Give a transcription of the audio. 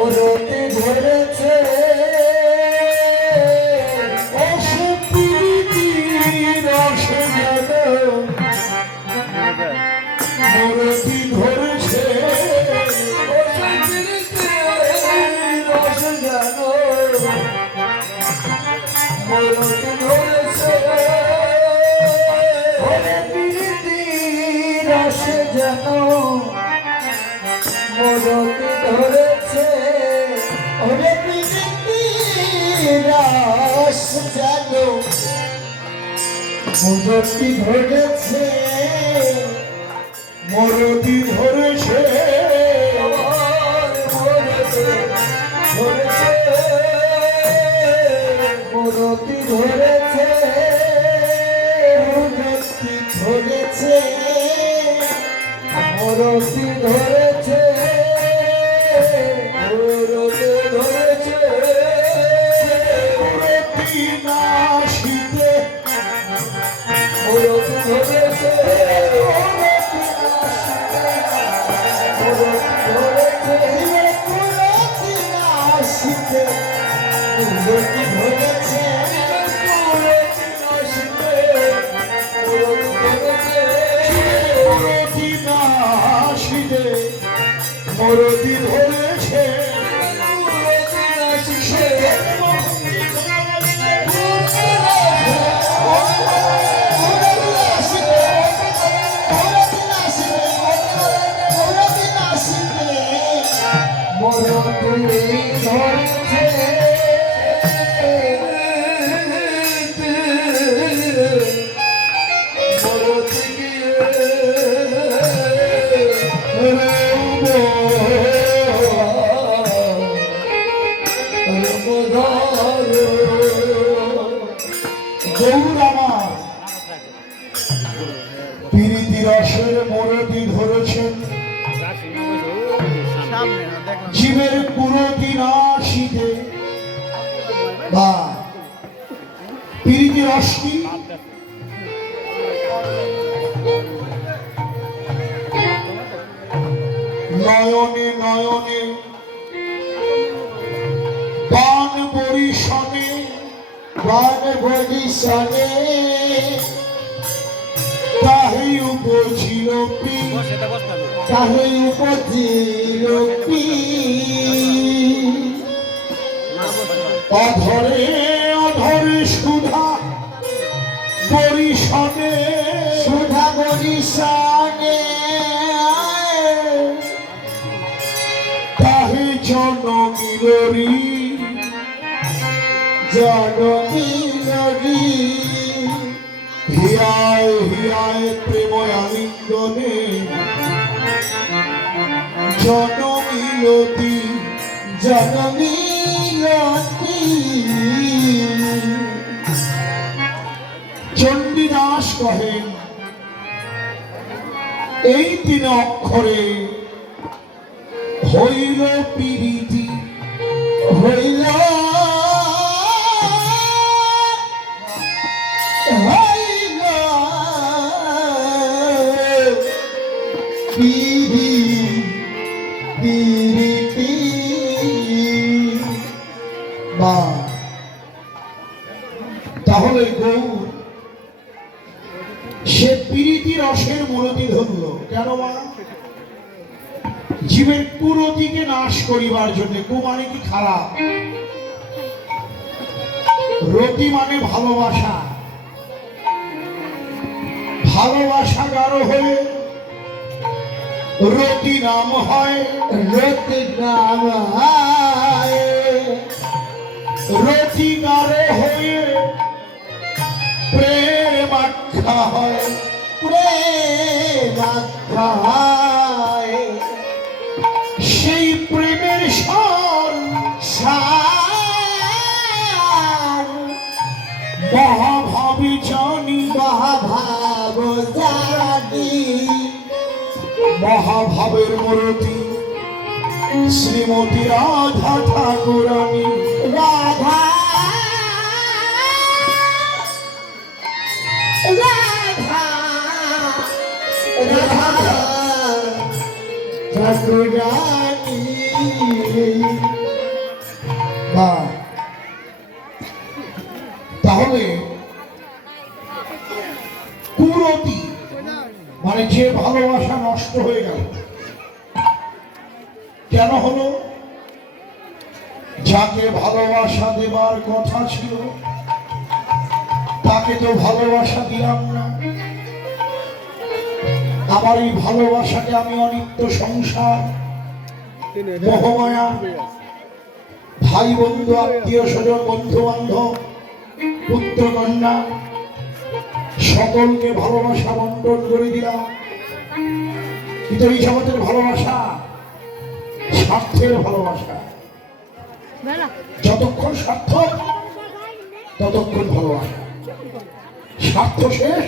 মরতে ধরেছে মরতি ধরেছে রস জানো মরতি ধরেছে রস জানো মরতি ধরেছে ওরে প্রীতি রস জানো মরতি ধরেছে মরতি ধরেছে মরতি ধরেছে মরতি ধরেছে মরতি ধরেছে মরতি ধরেছে মরতি নাশিতে মরতি ধরেছে মরতি ধরেছে প্রীতি রসের মরতি ধরেছেন জীবের পুরতি নাশিতে বা প্রীতি রসটি নয়নে নয়নে বান বরিশনে বান বরিশনে তাহে উপজিল তাহে উপজিল অধরে অধরে সুধা বরিশনে সুধা বরিশনে তাহে জনমিলরি জনমিলরি হিয়ায় হিয়ায় প্রেময় আলিঙ্গনে জনমিলতি জনমিলতি চণ্ডীদাস কহেন এই তিন অক্ষরে হইল প্রীতি হইল তাহলে গৌর সে প্রীতি রসের মূলতি ধরল কেন মা জীবের কুরতিকে নাশ করিবার জন্য। কু মানে কি খারাপ, রতি মানে ভালোবাসা, ভালোবাসা গাঢ় হয়ে রতি নাম হয়, রতি নাম হয়, রতি গাঢ় হয়ে প্রেম আখ্যা হয়, প্রেম আখ্যা হয়। সেই প্রেমের স্বর মহাভাবী জানি, মহাভাব জানি, মহাভাবের মূর্তি শ্রীমতী রাধা ঠাকুরানী, রাধা রাধা রাধা ঠাকুরানী। হ্যাঁ, তাহলে কুরতি মানে যে ভালোবাসা নষ্ট হয়ে গেল, কেন হলো? যাকে ভালোবাসা দেবার কথা ছিল তাকে তো ভালোবাসা দিলাম না। আমার এই ভালোবাসাকে আমি অনিত্য সংসার, মোহমায়া, ভাই বন্ধু, আত্মীয় স্বজন, বন্ধু বান্ধব, পুত্র কন্যা সকলকে ভালোবাসা বন্টন করে দিলাম। কিন্তু এই জগতের ভালোবাসা স্বার্থের ভালোবাসা। যতক্ষণ স্বার্থ ততক্ষণ ভালোবাসা, স্বার্থ শেষ